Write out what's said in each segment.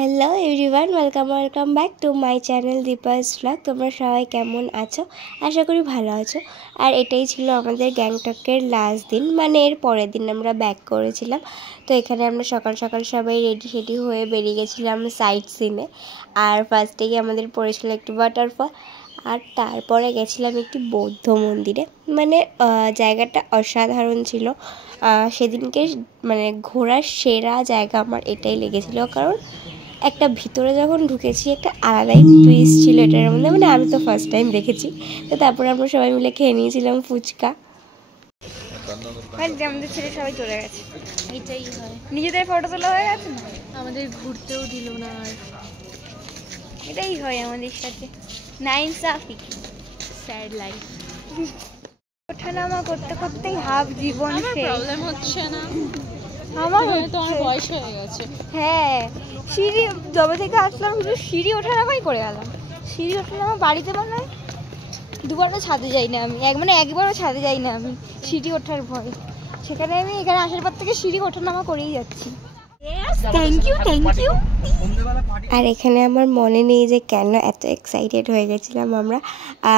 Hello everyone, welcome back to my channel Deepa's blog. তোমরা সবাই কেমন আছো? আশা করি ভালো আছো। আর এটাই ছিল আমাদের গ্যাংটকের লাস্ট দিন, মানে এর পরের দিন আমরা ব্যাক করেছিলাম। তো এখানে আমরা সকাল সকাল সবাই রেডি হয়ে বেরিয়ে গেছিলাম সাইট সিনে। আর ফার্স্টেই আমাদের পড়েছিল একটি ওয়াটারফল, আর তারপরে গেছিলাম একটি বৌদ্ধ মন্দিরে। মানে জায়গাটা অসাধারণ ছিল। সেদিনকে মানে ঘোরার সেরা জায়গা আমার এটাই লেগেছিল, কারণ একটা ভিতরে যখন ঢুকেছি একটা আলাদাই টুইস্ট ছিল এটার মধ্যে। মানে আমি তো ফার্স্ট টাইম দেখেছি। তো তারপরে আমরা সবাই মিলে খেয়ে নিয়েছিলাম ফুচকা। আমাদের ছেলে সবাই চলে গেছে, এটাই হয়, নিজেদের ফটো তোলা হয়ে গেছে না, আমাদের ঘুরতেও দিল না। আর এটাই হয় আমাদের সাথে, নাইনসাফি, স্যাড লাইফ। ওঠানামা করতে করতেই হাফ জীবন আমার শেষ। প্রবলেম হচ্ছে না, আমার তো আমার বয়স হয়ে গেছে। হ্যাঁ, সিঁড়ি জবে থেকে আসলাম শুধু সিঁড়ি ওঠানামাই করে গেলাম। সিঁড়ি ওঠানামা বাড়িতে বানায় দুবারও ছাদে যাই না আমি, একবারও ছাদে যাই না আমি সিঁড়ি ওঠার ভয়। সেখানে আমি এখানে আসার পর থেকে সিঁড়ি ওঠানামা করেই যাচ্ছি। Thank you. আর এখানে আমার মনে নেই যে কেন এত এক্সাইটেড হয়ে গেছিলাম আমরা।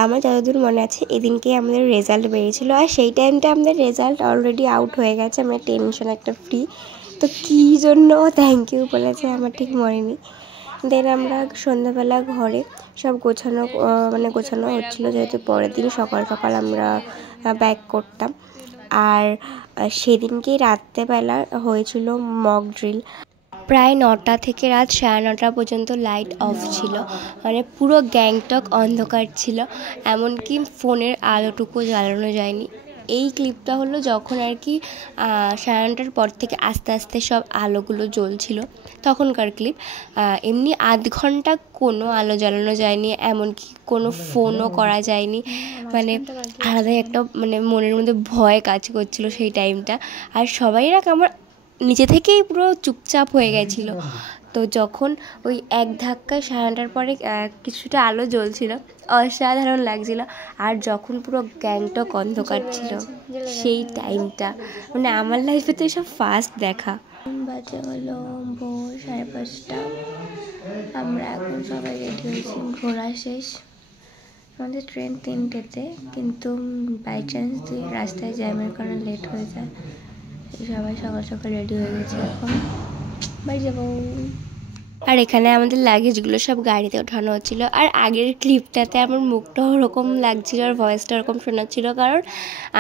আমার যতদূর মনে আছে এদিনকে আমাদের রেজাল্ট বেরিয়েছিল, আর সেই টাইমটা আমাদের রেজাল্ট অলরেডি আউট হয়ে গেছে। আমরা টেনশন একটা ফ্রি, তো কী জন্য থ্যাংক ইউ বলেছে আমার ঠিক মনে নেই। দেন আমরা সন্ধ্যাবেলা ঘরে সব গোছানো হচ্ছিলো, যেহেতু পরের দিন সকাল সকাল আমরা ব্যাক করতাম। আর সেদিনকেই রাত্রেবেলা হয়েছিল মক ড্রিল। প্রায় 9টা থেকে রাত 9:30 পর্যন্ত লাইট অফ ছিল, মানে পুরো গ্যাংটক অন্ধকার ছিল, এমনকি ফোনের আলোটুকু জ্বালানো যায়নি। এই ক্লিপটা হলো যখন আর কি 9:30টার পর থেকে আস্তে আস্তে সব আলোগুলো জ্বলছিল, তখনকার ক্লিপ। এমনি আধ ঘন্টা কোনো আলো জ্বালানো যায়নি, এমনকি কোনো ফোনও করা যায়নি। মানে আলাদাই একটা মানে মনের মধ্যে ভয় কাজ করছিল সেই টাইমটা। আর সবাই আমার নিচে থেকেই পুরো চুপচাপ হয়ে গেছিলো। তো যখন ওই এক ধাক্কায় 9:30টার পরে কিছুটা আলো জ্বলছিল, অসাধারণ লাগছিল। আর যখন পুরো গ্যাংটক অন্ধকার ছিল সেই টাইমটা, মানে আমার লাইফে তো এসব ফার্স্ট দেখা। বাজে হলো ভোর 5:30। আমরা এখন সবাই রেডি হয়েছি, ঘোরা শেষ। আমাদের ট্রেন 3টেতে, কিন্তু বাই চান্স রাস্তায় জ্যামের কারণে লেট হয়ে যায়। সবাই সকাল সকাল রেডি হয়ে গেছে, এখন বাড়ি যাবো। আর এখানে আমাদের লাগেজগুলো সব গাড়িতে ওঠানো হচ্ছিলো। আর আগের ক্লিপটাতে আমার মুখটা ওরকম লাগছিলো আর ভয়েসটা ওরকম শোনাচ্ছিল, কারণ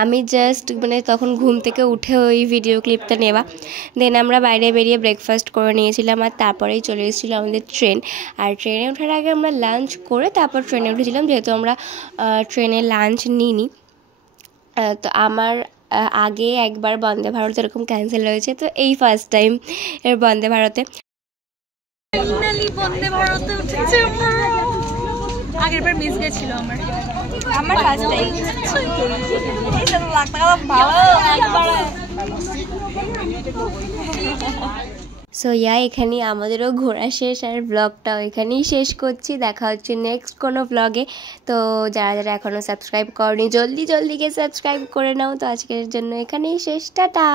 আমি জাস্ট মানে তখন ঘুম থেকে উঠে ওই ভিডিও ক্লিপটা নেওয়া। দেন আমরা বাইরে বেরিয়ে ব্রেকফাস্ট করে নিয়েছিলাম, আর তারপরেই চলে এসেছিলো আমাদের ট্রেন। আর ট্রেনে ওঠার আগে আমরা লাঞ্চ করে তারপর ট্রেনে উঠেছিলাম, যেহেতু আমরা ট্রেনে লাঞ্চ নিইনি। তো আমার আগে একবার বন্দে ভারত এরকম ক্যান্সেল হয়েছে, তো এই ফার্স্ট টাইম এর বন্দে ভারতে। বন্দে ভারতে উঠেছে, আগের বার মিস গেছিল আমার ফার্স্ট টাইম। সো এখানেই আমাদেরও ঘোরা শেষ, আর ব্লগটাও এখানেই শেষ করছি। দেখা হচ্ছে নেক্সট কোনো ব্লগে। তো যারা এখনও সাবস্ক্রাইব করনি জলদি গিয়ে সাবস্ক্রাইব করে নাও। তো আজকের জন্য এখানেই শেষ, টাটা।